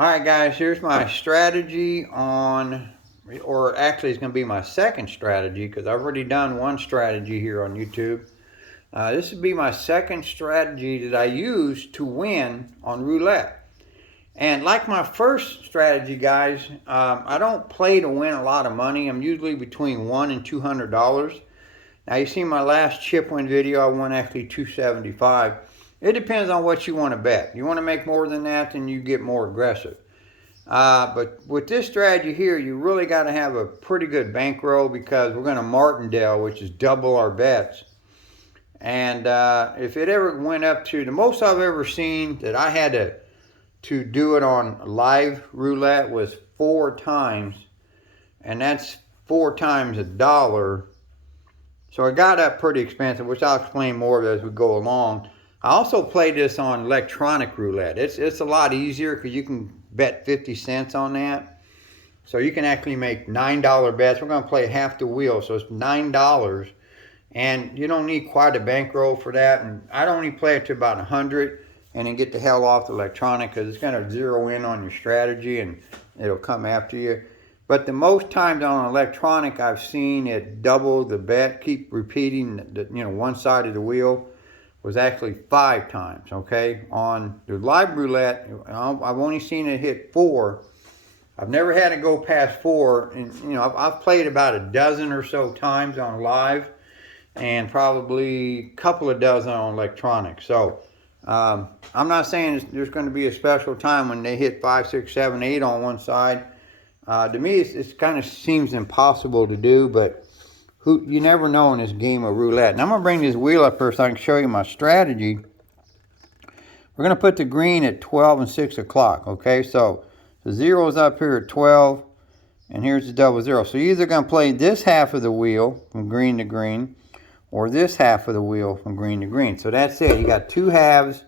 Alright guys, here's my strategy on, or actually it's going to be my second strategy because I've already done one strategy here on YouTube. This would be my second strategy that I use to win on roulette. And like my first strategy, guys, I don't play to win a lot of money. I'm usually between $100 and $200. Now you see my last chip win video, I won actually $275. It depends on what you want to bet. You want to make more than that, then you get more aggressive. But with this strategy here, you really got to have a pretty good bankroll because we're going to martindale, which is double our bets. And if it ever went up to, the most I've ever seen that I had to do it on live roulette was 4 times. And that's 4 times $1. So it got up pretty expensive, which I'll explain more of as we go along. I also play this on electronic roulette. It's a lot easier because you can bet 50 cents on that. So you can actually make $9 bets. We're going to play half the wheel, so it's $9. And you don't need quite a bankroll for that. And I'd only play it to about 100 and then get the hell off the electronic because it's going to zero in on your strategy and it'll come after you. But the most times on electronic I've seen it double the bet, keep repeating the, one side of the wheel, was actually 5 times, okay? On the live roulette, I've only seen it hit 4. I've never had it go past 4. And, I've played about a dozen or so times on live and probably a couple of dozen on electronic. So I'm not saying there's going to be a special time when they hit 5, 6, 7, 8 on one side. To me, it kind of seems impossible to do, but you never know in this game of roulette. And I'm going to bring this wheel up here so I can show you my strategy. We're going to put the green at 12 and 6 o'clock, okay? So the zero is up here at 12, and here's the double zero. So you're either going to play this half of the wheel from green to green, or this half of the wheel from green to green. So that's it. You got 2 halves,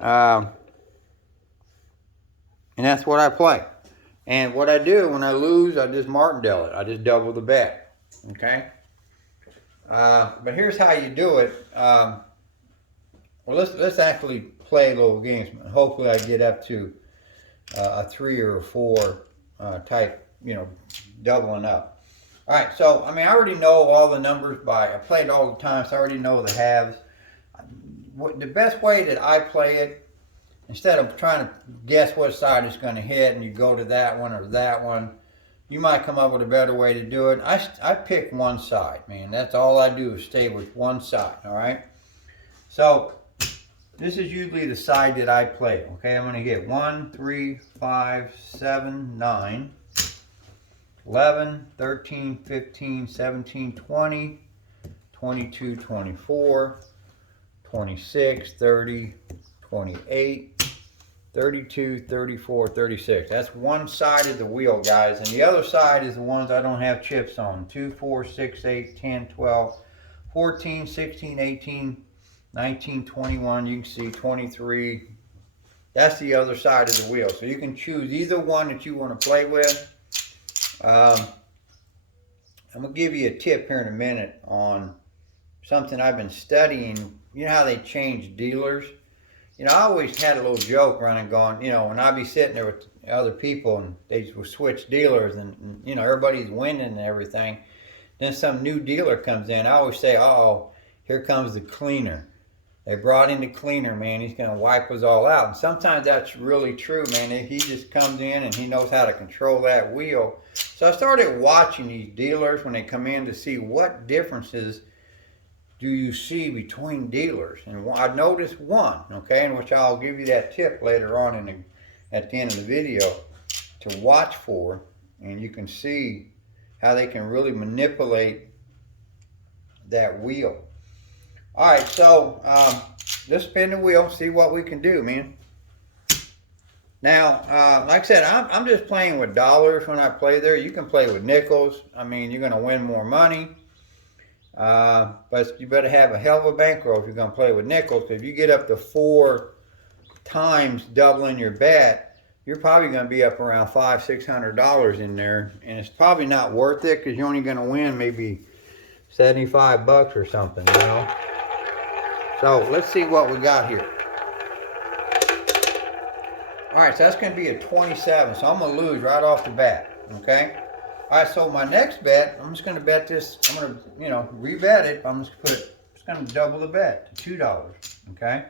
and that's what I play. And what I do when I lose, I just martindale it. I just double the bet. Okay, but here's how you do it. Well, let's actually play little games. Hopefully, I get up to a 3 or a 4 type, doubling up. All right, so I already know all the numbers I played all the time, so I already know the halves. The best way that I play it, instead of trying to guess what side it's going to hit, and you go to that one or that one. You might come up with a better way to do it. I pick one side, man. That's all I do is stay with one side, all right? So this is usually the side that I play, okay? I'm going to get 1, 3, 5, 7, 9, 11, 13, 15, 17, 20, 22, 24, 26, 30, 28, 32, 34, 36. That's one side of the wheel, guys. And the other side is the ones I don't have chips on. 2, 4, 6, 8, 10, 12, 14, 16, 18, 19, 21. You can see 23. That's the other side of the wheel. So you can choose either one that you want to play with. I'm going to give you a tip here in a minute on something I've been studying. You know how they change dealers? I always had a little joke running going, when I'd be sitting there with other people and they would switch dealers and everybody's winning and everything. Then some new dealer comes in. I always say, uh-oh, here comes the cleaner. They brought in the cleaner, man. He's going to wipe us all out. And sometimes that's really true, man. He just comes in and he knows how to control that wheel. So I started watching these dealers when they come in to see what differences do you see between dealers. And I noticed one, okay, in which I'll give you that tip later on at the end of the video to watch for, and you can see how they can really manipulate that wheel. All right, so let's spin the wheel, see what we can do, man. Now, like I said, I'm just playing with dollars when I play there. You can play with nickels. You're going to win more money. But you better have a hell of a bankroll if you're going to play with nickels. If you get up to 4 times doubling your bet, you're probably going to be up around $500, $600 in there. And it's probably not worth it because you're only going to win maybe 75 bucks or something, So let's see what we got here. All right, so that's going to be a 27. So I'm going to lose right off the bat. Okay. All right, so my next bet, I'm just going to bet this. I'm going to, rebet it. I'm just going to double the bet to $2. Okay.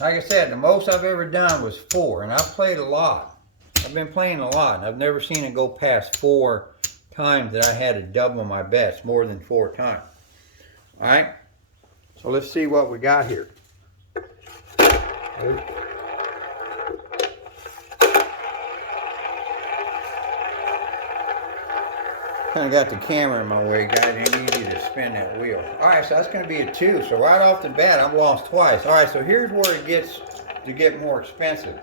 Like I said, the most I've ever done was 4, and I've played a lot. I've been playing a lot, and I've never seen it go past 4 times that I had to double my bets, more than 4 times. All right, so let's see what we got here. Kind of got the camera in my way, guys. It ain't easy to spin that wheel. All right, so that's going to be a 2. So right off the bat, I've lost twice. All right, so here's where it gets to get more expensive.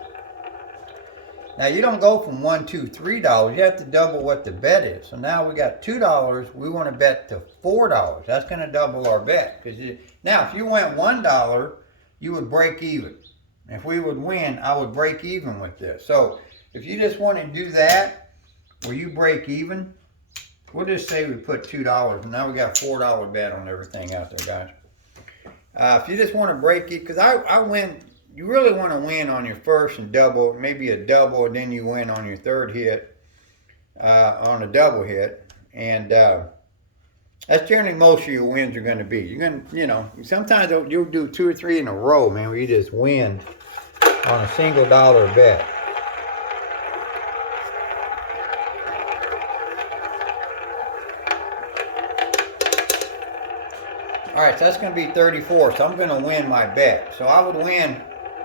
Now you don't go from $1, $2, $3. You have to double what the bet is. So now we got $2. We want to bet to $4. That's going to double our bet. Now if you went $1, you would break even. If we would win, I would break even with this. So if you just want to do that, where you break even, we'll just say we put $2, and now we got $4 bet on everything out there, guys. If you just want to break it, because I win. You really want to win on your first and double, maybe a double, and then you win on your third hit, on a double hit. And that's generally most of your wins are going to be. You're going to, sometimes you'll do 2 or 3 in a row, man, where you just win on a single dollar bet. All right, so that's going to be 34, so I'm going to win my bet. So I would win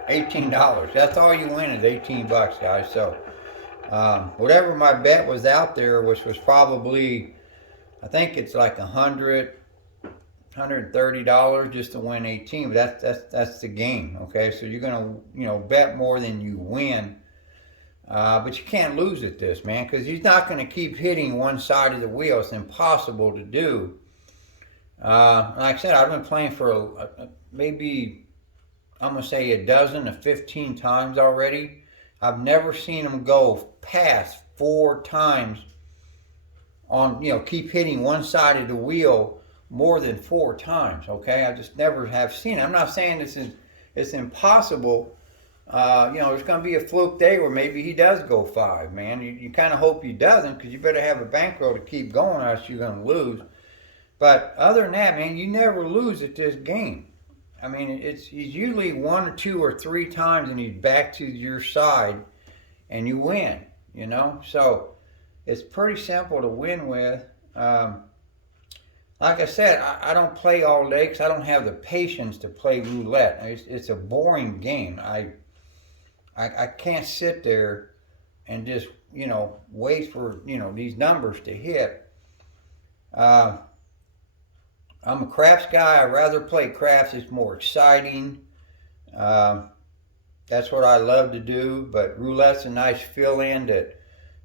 $18. That's all you win is $18, guys. So whatever my bet was out there, which was probably, I think it's like $130 just to win 18. But that's the game. Okay, so you're gonna bet more than you win, but you can't lose at this, man, because he's not going to keep hitting one side of the wheel. It's impossible to do. Like I said, I've been playing for maybe, I'm going to say a dozen to 15 times already. I've never seen him go past 4 times on, keep hitting one side of the wheel more than 4 times, okay? I just never have seen it. I'm not saying it's impossible. There's going to be a fluke day where maybe he does go 5, man. You kind of hope he doesn't, because you better have a bankroll to keep going, or else you're going to lose. But other than that, man, you never lose at this game. I mean, he's usually 1 or 2 or 3 times, and he's back to your side, and you win. So it's pretty simple to win with. Like I said, I don't play all day because I don't have the patience to play roulette. It's a boring game. I can't sit there and just wait for these numbers to hit. I'm a craps guy. I rather play craps. It's more exciting. That's what I love to do. But roulette's a nice fill-in that,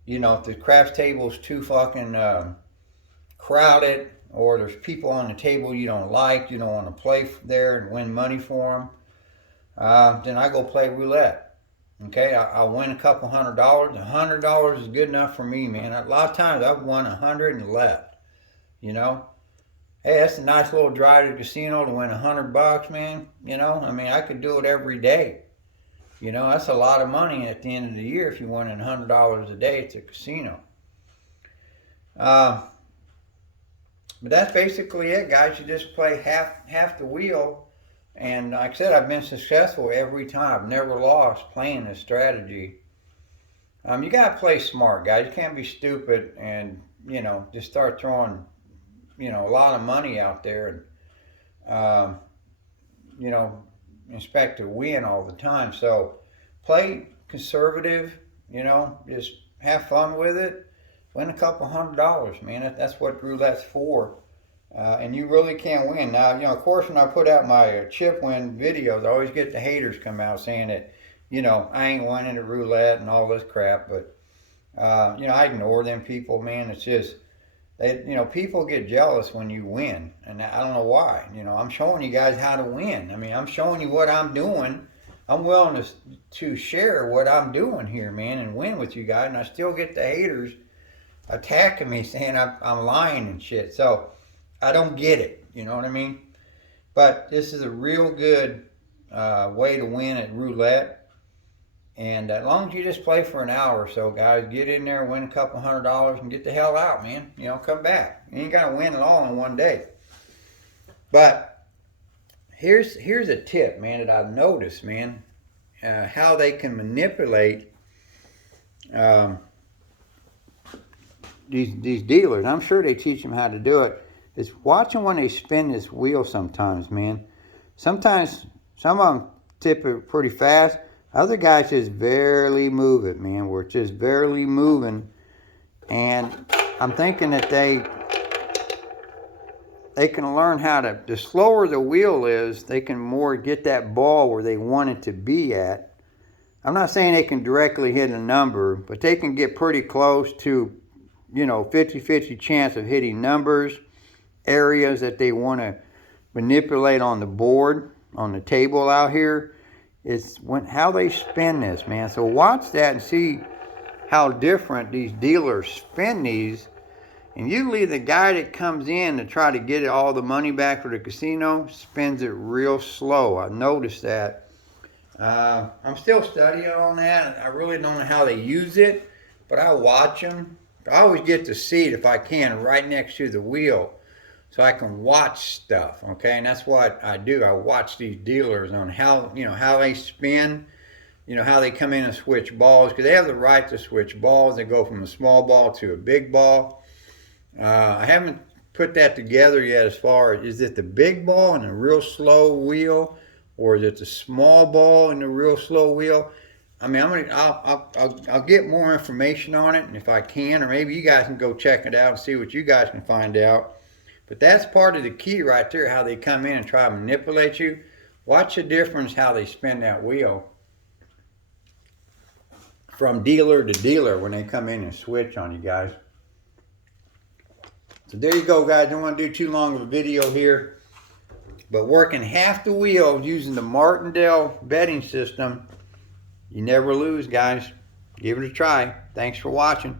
if the craps table is too fucking crowded, or there's people on the table you don't like, you don't want to play there and win money for them, then I go play roulette. Okay, I'll win a couple $100. $100 is good enough for me, man. A lot of times I've won 100 and left, Hey, that's a nice little drive to the casino to win $100, man. I could do it every day. That's a lot of money at the end of the year if you're winning $100 a day at the casino. But that's basically it, guys. You just play half the wheel. And like I said, I've been successful every time. I've never lost playing this strategy. You got to play smart, guys. You can't be stupid and, just start throwing a lot of money out there and, expect to win all the time. So play conservative, just have fun with it, win a couple $100, man. That's what roulette's for. And you really can win. Now, of course, when I put out my chip win videos, I always get the haters come out saying that, I ain't winning at roulette and all this crap. But, I ignore them people, man. It's just, people get jealous when you win, and I don't know why. I'm showing you guys how to win. I mean, I'm showing you what I'm doing. I'm willing to share what I'm doing here, man, and win with you guys, and I still get the haters attacking me saying I'm lying and shit. So I don't get it, you know what I mean? But this is a real good way to win at roulette. And as long as you just play for an hour or so, guys, get in there, win a couple $100 and get the hell out, man. You know, come back. You ain't got to win it all in one day. But here's a tip, man, that I've noticed, man, how they can manipulate these dealers. I'm sure they teach them how to do it. It's watching when they spin this wheel sometimes, man. Sometimes some of them tip it pretty fast. Other guys just barely move it, man. We're just barely moving. And I'm thinking that they can learn how to, the slower the wheel is, they can more get that ball where they want it to be at. I'm not saying they can directly hit a number, but they can get pretty close to, you know, 50-50 chance of hitting numbers, areas that they want to manipulate on the board, on the table out here. It's how they spin this, man. So watch that and see how different these dealers spin these. And usually the guy that comes in to try to get all the money back for the casino spins it real slow. I noticed that. I'm still studying on that. I really don't know how they use it, but I watch them. I always get the seat, if I can, right next to the wheel, so I can watch stuff, okay? And that's what I do. I watch these dealers on how, you know, how they spin, you know, how they come in and switch balls, because they have the right to switch balls. They go from a small ball to a big ball. I haven't put that together yet as far as, is it the big ball and a real slow wheel, or is it the small ball and the real slow wheel? I mean, I'll get more information on it, and if I can, or maybe you guys can go check it out and see what you guys can find out. But that's part of the key right there, how they come in and try to manipulate you. Watch the difference how they spin that wheel from dealer to dealer when they come in and switch on you guys. So there you go, guys. I don't want to do too long of a video here. But working half the wheel using the Martindale betting system, you never lose, guys. Give it a try. Thanks for watching.